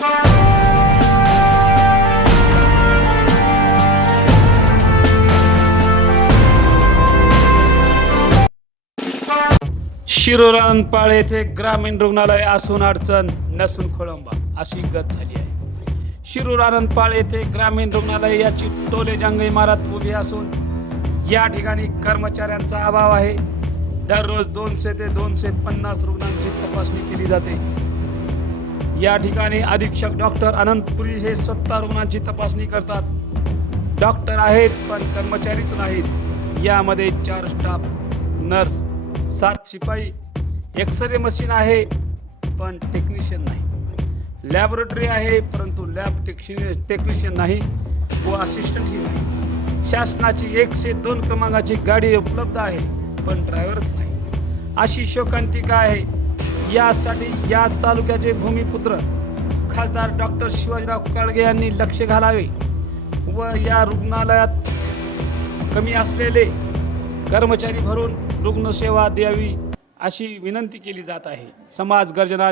शिरूर आनंदपाळ येथे ग्रामीण रुग्णालय असून अडचण नसून खोळंबा अशी गत झाली आहे। शिरूर आनंदपाळ येथे ग्रामीण रुग्णालय याची टोले जंग इमारत उभी असून या ठिकाणी कर्मचाऱ्यांचा अभाव आहे। दररोज 200 ते 250 रुग्णांची तपासणी केली जाते। या ठिकाणी अधीक्षक डॉक्टर अनंतपुरी हे स्वतः रुग्णांची तपासणी करतात। डॉक्टर आहेत पण कर्मचारीच नाहीत। यामध्ये 4 स्टाफ नर्स, 7 शिपाई, एक्सरे मशीन आहे पण टेक्निशियन नाही। लॅबोरेटरी आहे परंतु लॅब टेक्निशियन नाही व असिस्टंटही नाही। शासनाची 102 क्रमांकाची गाडी उपलब्ध आहे पण ड्रायव्हरच नाही। अशी शोकांतिका आहे। यासाठी याच तालुक्याचे भूमिपुत्र खासदार डॉक्टर शिवाजीराव काळगे यांनी लक्ष घालावे व या रुग्णालयात कमी असलेले कर्मचारी भरून रुग्णसेवा द्यावी अशी विनंती केली जात आहे। समाज गर्जना